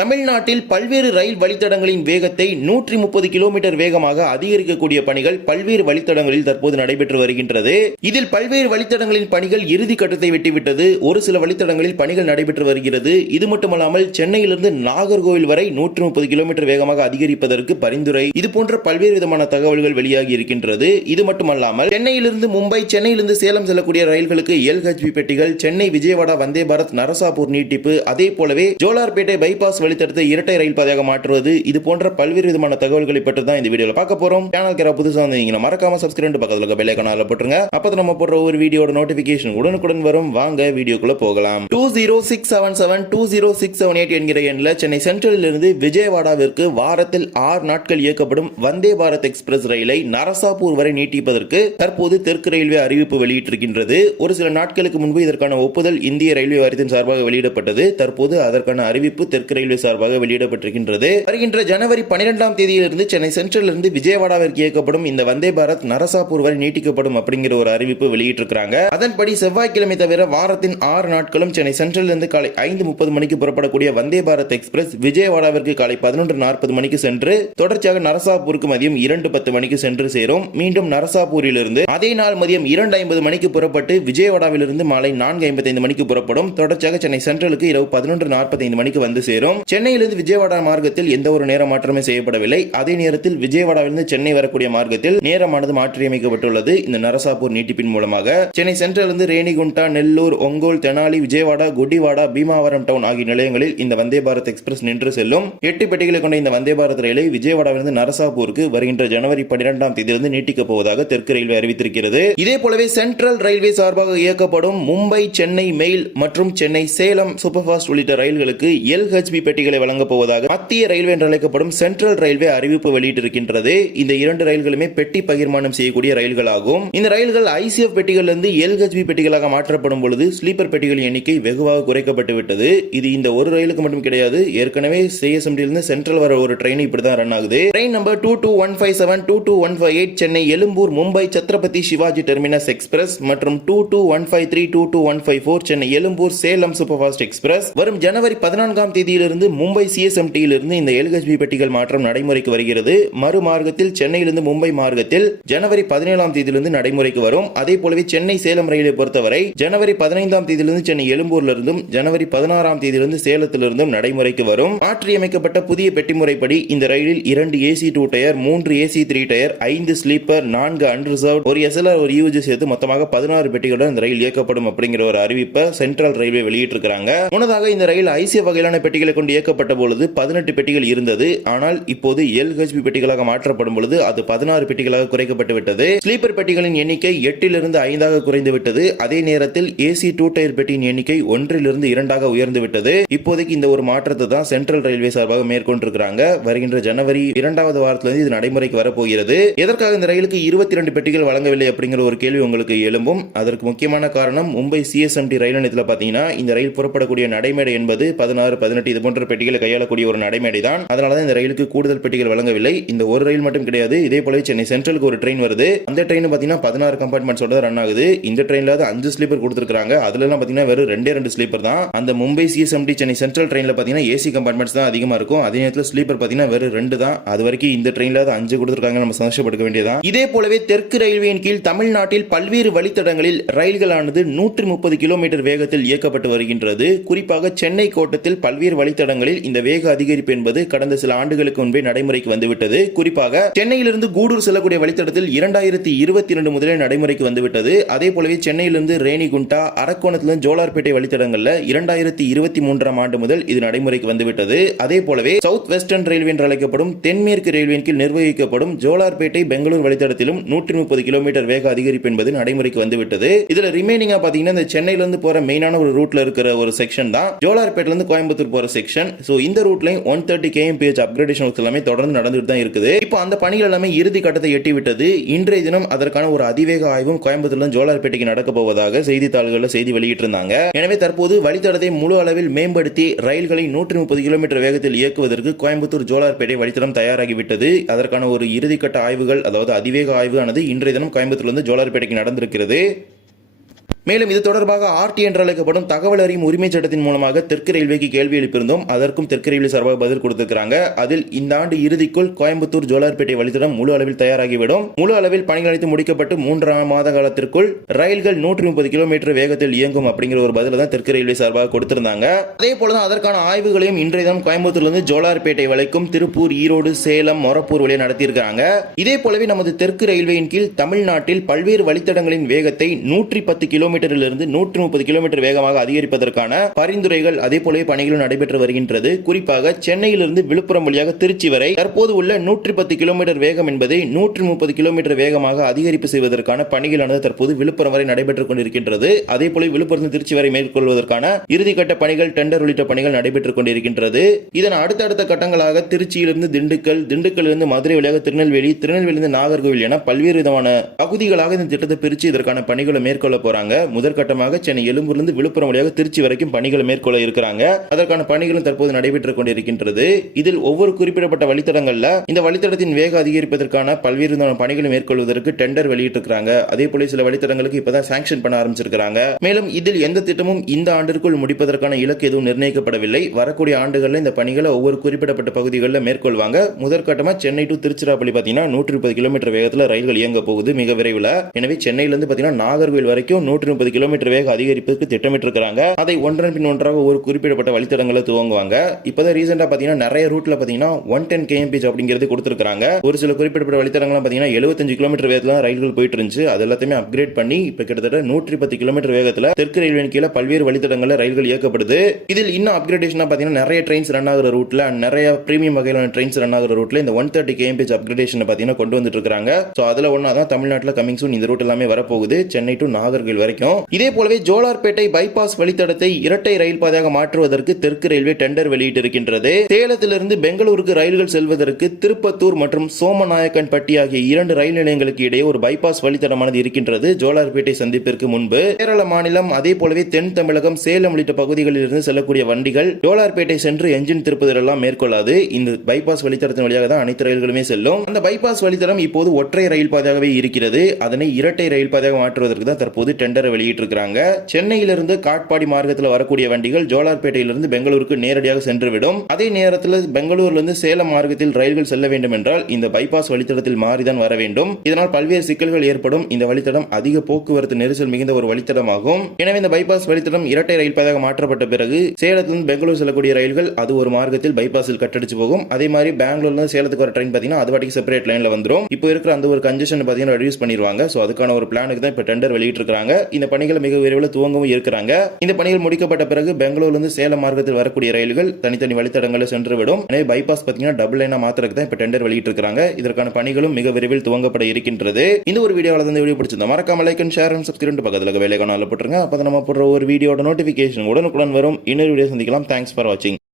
தமிழ்நாட்டில் பல்வேறு ரயில் வழித்தடங்களின் வேகத்தை நூற்றி முப்பது கிலோமீட்டர் வேகமாக அதிகரிக்கக்கூடிய பணிகள் பல்வேறு வழித்தடங்களில் தற்போது நடைபெற்று வருகின்றது. இதில் பல்வேறு வழித்தடங்களின் பணிகள் இறுதி கட்டத்தை வெட்டிவிட்டது. ஒரு சில வழித்தடங்களில் பணிகள் நடைபெற்று வருகிறது. இது மட்டுமல்லாமல் சென்னையிலிருந்து நாகர்கோவில் வரை நூற்றி முப்பது கிலோமீட்டர் வேகமாக அதிகரிப்பதற்கு பரிந்துரை. இது போன்ற பல்வேறு விதமான தகவல்கள் வெளியாகி இருக்கின்றது. இது மட்டுமல்லாமல் சென்னையிலிருந்து மும்பை சென்னையிலிருந்து சேலம் செல்லக்கூடிய ரயில்களுக்கு எல்ஹெச்பி பெட்டிகள் சென்னை விஜயவாடா வந்தே பாரத் நரசாபூர் நீட்டிப்பு அதே போலவே ஜோலார்பேட்டை பைபாஸ் வழித்தடத்தை இரட்டை ரயில் பாதையாக மாற்றுவது இது போன்ற பல்வேறு விதமான தகவல்களை பற்றி தான் இந்த வீடியோல பார்க்க போறோம். சேனல் கேரா புதுசா வந்தீங்கன்னா மறக்காம சப்ஸ்கிரைப் பக்கத்துல இருக்க பெல் ஐக்கான போட்டுருங்க. அப்பதான் நம்ம போடுற ஒவ்வொரு வீடியோட நோட்டிபிகேஷன் உடனுக்குடன் வரும். வாங்க வீடியோக்குள்ள போகலாம். Two zero six seven seven two zero six seven eight என்கிற எண்ணில் சென்னை சென்ட்ரலில் இருந்து விஜயவாடாவிற்கு வாரத்தில் ஆறு நாட்கள் இயக்கப்படும் வந்தே பாரத் எக்ஸ்பிரஸ் ரயிலை நரசாபூர் வரை நீட்டிப்பதற்கு தற்போது தெற்கு ரயில்வே அறிவிப்பு வெளியிட்டிருக்கின்றது. ஒரு சில நாட்களுக்கு முன்பு இதற்கான ஒப்புதல் இந்திய ரயில்வே வாரியத்தின் சார்பாக வெளியிடப்பட்டது. தற்போது அதற்கான அறிவிப்பு தெற்கு ரயில்வே சார்பாக வெளியிடப்பட்டிருக்கின்றது. வருகின்ற ஜனவரி பனிரெண்டாம் தேதியிலிருந்து சென்னை சென்ட்ரல் இருந்து விஜயவாடாவிற்கு இயக்கப்படும் இந்த வந்தே பாரத் நரசாபூர் வரை நீட்டிக்கப்படும் அப்படிங்கிற ஒரு அறிவிப்பு வெளியிட்டிருக்கிறாங்க. அதன்படி செவ்வாய்க்கிழமை தவிர வாரத்தின் ஆறு நாட்களும் சென்னை சென்ட்ரல் இருந்து காலை ஐந்து முப்பது மணிக்கு புறப்படக்கூடிய வந்தே பாரத் எக்ஸ்பிரஸ் விஜயவாடாவிற்கு காலை பதினொன்று நாற்பது மணிக்கு சென்று தொடர்ச்சியாக நரசாபூருக்கு மதியம் இரண்டு பத்து மணிக்கு சென்று சேரும். மீண்டும் நரசாபூரிலிருந்து அதே நாள் மதியம் இரண்டு ஐம்பது மணிக்கு புறப்பட்டு விஜயவாடாவிலிருந்து மாலை நான்கு ஐம்பத்தைந்து மணிக்கு புறப்படும். தொடர்ச்சியாக சென்னை சென்ட்ரலுக்கு இரவு பதினொன்று நாற்பத்தைந்து மணிக்கு வந்து சேரும். சென்னையிலிருந்து விஜயவாடா மார்க்கத்தில் எந்த ஒரு நேர மாற்றமே செய்யப்படவில்லை. அதே நேரத்தில் விஜயவாடாவிலிருந்து சென்னை வரக்கூடிய மார்க்கத்தில் நேரமானது மாற்றியமைக்கப்பட்டுள்ளது. இந்த நரசாபூர் நீட்டிப்பின் மூலமாக சென்னை சென்ட்ரலிருந்து ரேணிகுண்டா நெல்லூர் ஒங்கோல் தெனாலி விஜயவாடா குடிவாடா பீமாவரம் டவுன் ஆகிய நிலையங்களில் இந்த வந்தே பாரத் எக்ஸ்பிரஸ் நின்று செல்லும். எட்டு பெட்டிகளை கொண்ட இந்த வந்தே பாரத் ரயிலை விஜயவாடாவிலிருந்து நரசாபூருக்கு வருகின்ற ஜனவரி பன்னிரெண்டாம் தேதியிலிருந்து நீட்டிக்கப் போவதாக தெற்கு ரயில்வே அறிவித்திருக்கிறது. இதே போலவே சென்ட்ரல் ரயில்வே சார்பாக இயக்கப்படும் மும்பை சென்னை மெயில் மற்றும் சென்னை சேலம் சூப்பர்ஃபாஸ்ட் உள்ளிட்ட ரயில்களுக்கு எல்ஹெச்பி பெட்டிகளை வழங்கப் போவதாக மத்திய ரயில்வே என்று அழைக்கப்படும் சென்ட்ரல் ரயில்வே அறிவிப்பு வெளியிட்டிருக்கின்றது. இந்த இரண்டு ரயில்களுமே பெட்டி பகிர்மானம் செய்யக்கூடிய ரயில்கள் ஆகும் இந்த ரயில்கள் ஐசிஎஃப் பெட்டிகளிலிருந்து எல்ஹெச்பி பெட்டிகளாக மாற்றப்படும் பொழுது ஸ்லீப்பர் பெட்டிகளின் எண்ணிக்கை வெகுவாக குறைக்கப்பட்டு விட்டது. இது இந்த ஒரு ரயிலுக்கு மட்டும் கிடையாது. ஏற்கனவே சிஎஸ்எம்டியிலிருந்து சென்ட்ரல் வர ஒரு ட்ரெயின் இப்படி தான் ரன் ஆகுது. Train number two two one five seven two two one five eight Chennai Egmore Mumbai Chhatrapati Shivaji terminus express மற்றும் two two one five three two two one five four Chennai Egmore Salem super fast express வரும் ஜனவரி பதினான்காம் தேதியிலிருந்து மும்பை சிஎஸ்எம்டியிலிருந்து இந்த LHB பெட்டிகள் மாற்றம் நடைமுறைக்கு வருகிறது. மறுமார்க்கத்தில் சென்னையிலிருந்து மும்பை மார்க்கத்தில் ஜனவரி பதினேழாம் தேதியிலிருந்து நடைமுறைக்கு வரும். அதே போலவே சென்னை சேலம் ரயிலை பொறுத்தவரை ஜனவரி பதினைந்தாம் தேதியிலிருந்து சென்னை எழும்பூர்ல இருந்தும் ஜனவரி பதினாறாம் தேதியிலிருந்து சேலத்திலிருந்தும் நடைமுறைக்கு வரும். மாற்றியமைக்கப்பட்ட புதிய பெட்டி முறைப்படி இந்த ரயிலில் இரண்டு ஏசி டூ டயர் மூன்று ஏசி த்ரீ டயர் ஐந்து ஸ்லீப்பர் நான்கு அன்ரிசர்வ் ஒரு எஸ்எல்ஆர் ஒரு யூஜி சேர்த்து மொத்தமாக பதினாறு பெட்டிகளுடன் இந்த ரயில் இயக்கப்படும் அப்படிங்கிற ஒரு அறிவிப்பை சென்ட்ரல் ரயில்வே வெளியிட்டிருக்கிறாங்க. முன்னதாக இந்த ரயில் ஐசிய வகையிலான பெட்டிகளை கொண்டு இயக்கப்பட்ட பொழுது பதினெட்டு பெட்டிகள் இருந்தது. ஆனால் இப்போது எல்ஹெச்பி பெட்டிகளாக மாற்றப்படும் பொழுது அது பதினாறு பெட்டிகளாக குறைக்கப்பட்டு விட்டது. ஸ்லீப்பர் பெட்டிகளின் எண்ணிக்கை எட்டிலிருந்து ஐந்தாக குறைந்து விட்டது. அதே நேரத்தில் ஏசி டூ டயர் பெட்டியின் எண்ணிக்கை ஒன்றிலிருந்து இரண்டாக உயர்ந்து விட்டது. இப்போதைக்கு இந்த ஒரு மாற்றத்தை தான் சென்ட்ரல் ரயில்வே சார்பாக மேற்கொண்டிருக்கிறாங்க. வருகின்ற ஜனவரி இரண்டாவது வாரத்திலிருந்து இது நடைமுறைக்கு வரப்போகிறது. எதற்காக இந்த ரயிலுக்கு இருபத்தி இரண்டு பெட்டிகள் வழங்கவில்லை அப்படிங்கிற ஒரு கேள்வி உங்களுக்கு எழும்பும். அதற்கு முக்கியமான காரணம் மும்பை சிஎஸ்எம்டி ரயில் நிலையத்தில் பார்த்தீங்கன்னா இந்த ரயில் புறப்படக்கூடிய நடைமேடை என்பது பதினாறு பதினெட்டு இது போன்ற பெட்டிகளை கையாளக்கூடிய ஒரு நடைமேடை தான் அதனால தான் இந்த ரயிலுக்கு கூடுதல் பெட்டிகள் வழங்கவில்லை. இந்த ஒரு ரயில் மட்டும் கிடையாது. இதே போல சென்னை சென்ட்ரலுக்கு ஒரு ட்ரெயின் வருது. அந்த ட்ரெயின் பார்த்தீங்கன்னா பதினாறு கம்பார்ட்மெண்ட்ஸோட ரன் ஆகுது. இந்த ட்ரெயின்ல அஞ்சு ஸ்லீப்பர் கொடுத்துருக்காங்க அதுல எல்லாம் பார்த்தீங்கன்னா வெறும் ரெண்டே ரெண்டு ஸ்லீப்பர் தான். அந்த மும்பை சிஎஸ்எம்டி சென்னை சென்ட்ரல் ட்ரெயினில் பார்த்தீங்கன்னா ஏசி கம்பார்ட்மெண்ட்ஸ் தான் அதிகமாக இருக்கும். அதே நேரத்தில் ஸ்லீப்பர் பார்த்தீங்கன்னா வெறும் ரெண்டு தான். அது வரைக்கும் இந்த ட்ரெயினில் அஞ்சு கொடுத்துருக்காங்க நம்ம சந்தோஷப்படுத்த வேண்டியதான் இதே போலவே தெற்கு ரயில்வேயின் கீழ் தமிழ்நாட்டில் பல்வேறு வழித்தடங்களில் ரயில்களானது நூற்றி முப்பது கிலோமீட்டர் வேகத்தில் இயக்கப்பட்டு வருகின்றது. குறிப்பாக சென்னை கோட்டத்தில் பல்வேறு வழித்தடங்கள் வழித்தடங்களில் இந்த வேக அதிகரிப்பு என்பது கடந்த சில ஆண்டுகளுக்கு முன்பே நடைமுறைக்கு வந்துவிட்டது. குறிப்பாக சென்னையிலிருந்து கூடூர் செல்லக்கூடிய வழித்தடத்தில் இரண்டாயிரத்தி இருபத்தி இரண்டு முதலே நடைமுறைக்கு வந்துவிட்டது. அதே போலவே சென்னையிலிருந்து ரேணிகுண்டா அரக்கோணத்திலிருந்து ஜோலார்பேட்டை வழித்தடங்கள்ல இரண்டாயிரத்தி இருபத்தி மூன்றாம் ஆண்டு முதல் இது நடைமுறைக்கு வந்துவிட்டது. அதே போலவே சவுத் வெஸ்டர்ன் ரயில்வே என்று அழைக்கப்படும் தென்மேற்கு ரயில்வேயின் கீழ் நிர்வகிக்கப்படும் ஜோலார்பேட்டை பெங்களூர் வழித்தடத்திலும் நூற்றி முப்பது கிலோமீட்டர் வேக அதிகரிப்பு என்பது நடைமுறைக்கு வந்துவிட்டது. இதுல ரிமைனிங்கா பாத்தீங்கன்னா இந்த சென்னையிலிருந்து போற மெயினான ஒரு ரூட்ல இருக்கிற ஒரு செக்ஷன் தான். ஜோலார்பேட்டிலிருந்து கோயம்புத்தூர் போற செக்ஷன் ஸோ இந்த ரூட்லையும் one thirty KMPH upgradation works எல்லாமே தொடர்ந்து நடந்துட்டு தான் இருக்குது. இப்போ அந்த பணிகள் எல்லாமே இறுதி கட்டத்தை எட்டி விட்டது இன்றைய தினம் அதற்கான ஒரு அதிவேக ஆய்வும் கோயம்புத்தூர்ல ஜோலார்பேட்டைக்கு நடக்க போவதாக செய்தித்தாள்களில் செய்தி வெளியிட்டிருந்தாங்க. எனவே தற்போது வழித்தடத்தை முழு அளவில் மேம்படுத்தி ரயில்களை நூற்றி முப்பது கிலோமீட்டர் வேகத்தில் இயக்குவதற்கு கோயம்புத்தூர் ஜோலார்பேட்டை வழித்தடம் தயாராகிவிட்டது. அதற்கான ஒரு இறுதிக்கட்ட ஆய்வுகள் அதாவது அதிவேக ஆய்வானது இன்றைய தினம் கோயம்புத்தூர்ல இருந்து ஜோலார்பேட்டைக்கு நடந்திருக்கிறது. மேலும் இது தொடர்பாக ஆர்டி என்று அழைக்கப்படும் தகவல் அறியும் உரிமை சட்டத்தின் மூலமாக தெற்கு ரயில்வேக்கு கேள்வி எழுப்பியிருந்தோம். அதற்கும் தெற்கு ரயில்வே சார்பாக பதில் கொடுத்திருக்கிறாங்க. அதில் இந்த ஆண்டு இறுதிக்குள் கோயம்புத்தூர் ஜோலார்பேட்டை வழித்தடம் முழு அளவில் தயாராகிவிடும். முழு அளவில் பணிகள் அனைத்து முடிக்கப்பட்டு மூன்றாம் மாத காலத்திற்குள் ரயில்கள் நூற்றி முப்பது கிலோமீட்டர் வேகத்தில் இயங்கும் அப்படிங்கிற ஒரு பதில தான் தெற்கு ரயில்வே சார்பாக கொடுத்திருந்தாங்க. அதே போலதான் அதற்கான ஆய்வுகளையும் இன்றைய தினம் கோயம்புத்தூர்லேருந்து ஜோலார்பேட்டை வரைக்கும் திருப்பூர் ஈரோடு சேலம் மொரப்பூர் வழியாக நடத்தியிருக்காங்க இதே போலவே நமது தெற்கு ரயில்வேயின் கீழ் தமிழ்நாட்டில் பல்வேறு வழித்தடங்களின் வேகத்தை நூற்றி பத்து கிலோமீட்டரிலிருந்து நூற்று முப்பது கிலோமீட்டர் வேகமாக அதிகரிப்பதற்கான பரிந்துரைகள் அதே போலவே பணிகளும் நடைபெற்று வருகின்றது. குறிப்பாக சென்னையிலிருந்து விழுப்புரம் வழியாக திருச்சி வரை தற்போது உள்ள நூற்றி பத்து கிலோமீட்டர் வேகம் என்பதை நூற்று முப்பது கிலோமீட்டர் வேகமாக அதிகரிப்பு செய்வதற்கான பணிகளானது தற்போது விழுப்புரம் வரை நடைபெற்றுக் கொண்டிருக்கின்றது. அதே போல விழுப்புரம் திருச்சி வரை மேற்கொள்வதற்கான இறுதிக்கட்ட பணிகள் டெண்டர் உள்ளிட்ட பணிகள் நடைபெற்றுக் கொண்டிருக்கின்றது. இதன் அடுத்தடுத்த கட்டங்களாக திருச்சியிலிருந்து திண்டுக்கல் திண்டுக்கல்லிருந்து மதுரை வழியாக திருநெல்வேலி திருநெல்வேலியிலிருந்து நாகர்கோவில் என பல்வேறு விதமான பகுதிகளாக இந்த திட்டத்தை பிரித்து இதற்கான பணிகளை மேற்கொள்ள போறாங்க. முதற்கட்டமாக சென்னை எழும்பூரிலிருந்து விழுப்புரம் வழியாக திருச்சி வரைக்கும் பணிகளை மேற்கொள்ள இருக்கிறாங்க. அதற்கான பணிகளும் தற்போது நடைபெற்றுக் கொண்டிருக்கின்றது. இதில் ஒவ்வொரு குறிப்பிடப்பட்ட வழித்தடங்கள்ல இந்த வழித்தடத்தின் வேக அதிகரிப்பதற்கான பல்வேறு பணிகளை மேற்கொள்வதற்கு டெண்டர் வெளியிட்டிருக்கிறாங்க. அதே போல சில வழித்தடங்களுக்கு இப்பதான் சாங்ஷன் பண்ண ஆரம்பிச்சிருக்கிறாங்க. மேலும் இதில் எந்த திட்டமும் இந்த ஆண்டிற்குள் முடிப்பதற்கான இலக்கு எதுவும் நிர்ணயிக்கப்படவில்லை. வரக்கூடிய ஆண்டுகளில் இந்த பணிகளை ஒவ்வொரு குறிப்பிடப்பட்ட பகுதிகளில் மேற்கொள்வாங்க. முதற்கட்டமா சென்னை டு திருச்சிராப்பள்ளி பார்த்தீங்கன்னா நூற்றி முப்பது கிலோமீட்டர் வேகத்தில் ரயில்கள் இயங்க போகுது மிக விரைவில். எனவே சென்னையிலிருந்து பார்த்தீங்கன்னா நாகர்கோவில் வரைக்கும் நூற்றி நூற்றி முப்பது கிலோமீட்டர் வேக அதிகரிப்புக்கு திட்டமிட்டிருக்கிறாங்க. அதை ஒன்றன் பின் ஒன்றாக ஒரு குறிப்பிடப்பட்ட வழித்தடங்களை துவங்குவாங்க. இப்போதான் ரீசெண்டாக பார்த்தீங்கன்னா நிறைய ரூட்ல பார்த்தீங்கன்னா ஒன் டென் கேஎம்பிஜ் அப்படிங்கிறது கொடுத்துருக்காங்க ஒரு சில குறிப்பிடப்பட்ட வழித்தடங்கள்லாம் பார்த்தீங்கன்னா எழுபத்தஞ்சு கிலோமீட்டர் வேகத்தில் ரயில்கள் போயிட்டு இருந்துச்சு. அது எல்லாத்தையுமே அப்கிரேட் பண்ணி இப்போ கிட்டத்தட்ட நூற்றி பத்து கிலோமீட்டர் வேகத்தில் தெற்கு ரயில்வேன் கீழே பல்வேறு வழித்தடங்களில் ரயில்கள் இயக்கப்படுது. இதில் இன்னும் அப்கிரேடேஷனாக பார்த்தீங்கன்னா நிறைய ட்ரெயின்ஸ் ரன் ஆகிற ரூட்ல நிறைய பிரீமியம் வகையிலான ட்ரெயின்ஸ் ரன் ஆகிற ரூட்ல இந்த ஒன் தேர்ட்டி கேஎம்பிஜ் அப்கிரேடேஷன் பார்த்தீங்கன்னா கொண்டு வந்துட்டு இருக்காங்க. ஸோ அதில் ஒன்றா தான் தமிழ்நாட்டில் கமிங் சூன் இந்த ரூட் எல்லாமே வரப்போகுது. சென்னை டு நாகர்கோவில் வரைக்கும் இதே போலவே ஜோலார்பேட்டை பைபாஸ் வழித்தடத்தை இரட்டை ரயில் பாதையாக மாற்றுவதற்கு தெற்கு ரயில்வே டெண்டர் வெளியிட்டிருக்கின்றது. சேலத்திலிருந்து பெங்களூருக்கு ரயில்கள் செல்வதற்கு திருப்பத்தூர் மற்றும் சோமநாயக்கன்பட்டி ஆகிய இரண்டு ரயில் நிலையங்களுக்கு இடையே ஒரு பைபாஸ் வழித்தடமானது இருக்கின்றது. ஜோலார்பேட்டை சந்திப்பிற்கு முன்பு கேரள மாநிலம் அதே போலவே தென் தமிழகம் சேலம் உள்ளிட்ட பகுதிகளில் இருந்து செல்லக்கூடிய வண்டிகள் ஜோலார்பேட்டை சென்று என்ஜின் திருப்புதலெல்லாம் மேற்கொள்ளாது. இந்த பைபாஸ் வழித்தடத்தின் வழியாக தான் அனைத்து ரயில்களுமே செல்லும். அந்த பைபாஸ் வழித்தடம் இப்போது ஒற்றை ரயில் பாதையாகவே இருக்கிறது. அதனை இரட்டை ரயில் பாதையாக மாற்றுவதற்கு தான் தற்போது டெண்டர் வெளியிட்டிருக்கிறாங்க. சென்னையிலிருந்து காட்பாடி மார்க்கத்தில் வரக்கூடிய வண்டிகள் ஜோலார்பேட்டையிலிருந்து பெங்களூருக்கு நேரடியாக சென்றுவிடும். அதே நேரத்தில் பெங்களூரிலிருந்து சேலம் மார்க்கத்தில் ரயில்கள் செல்ல வேண்டும் என்றால் இந்த பைபாஸ் வழித்தடத்தில் மாறிதான் வர வேண்டும். இதனால் பல்வேறு சிக்கல்கள் ஏற்படும். இந்த வழித்தடம் அதிக போக்குவரத்து நெரிசல் மிகுந்த ஒரு வழித்தடமாகும். எனவே இந்த பைபாஸ் வழித்தடம் இரட்டை ரயில் பாதையாக மாற்றப்பட்ட பிறகு சேலத்திலிருந்து பெங்களூர் செல்லக்கூடிய ரயில்கள் அது ஒரு மார்க்கத்தில் பைபாஸில் கட்டடிச்சு போகும். அதே மாதிரி பெங்களூர்ல சேலத்துக்கு வர ட்ரெயின் பார்த்தீங்கன்னா அது வாட்டிக்கு செப்பரேட் லைன்ல வந்துடும் இப்போ இருக்கிற அந்த ஒரு கன்ஜெஷன் பார்த்தீங்கன்னா ரெடியூஸ் பண்ணிடுவாங்க ஸோ அதுக்கான ஒரு பிளானுக்கு தான் இப்போ டெண்டர் வெளியிட்டிருக்காங்க இந்த பணிகள் மிக விரைவில் துவங்கவும் இருக்கிறாங்க. இந்த பணிகள் முடிக்கப்பட்ட பிறகு பெங்களூர்ல இருந்து சேலம் மார்க்கத்தில் வரக்கூடிய ரயில்கள் தனித்தனி வழித்தடங்களில் சென்றுவிடும். எனவே பைபாஸ் பார்த்தீங்கன்னா டபுள் லைனா மாத்திரக்கு தான் இப்போ டெண்டர் வெளியிட்டிருக்காங்க இதற்கான பணிகளும் மிக விரைவில் துவங்கப்பட இருக்கின்றது. இந்த ஒரு வீடியோவில் இந்த வீடியோ பிடிச்சிருந்தா மறக்காம like and share and subscribe பக்கத்தில் வேலை காணால போட்டுருங்க. அப்போ நம்ம போடுற ஒரு வீடியோட நோட்டிஃபிகேஷன் உடனுக்குடன் வரும். இன்னொரு வீடியோ சந்திக்கலாம். தேங்க்ஸ் ஃபார் வாட்சிங்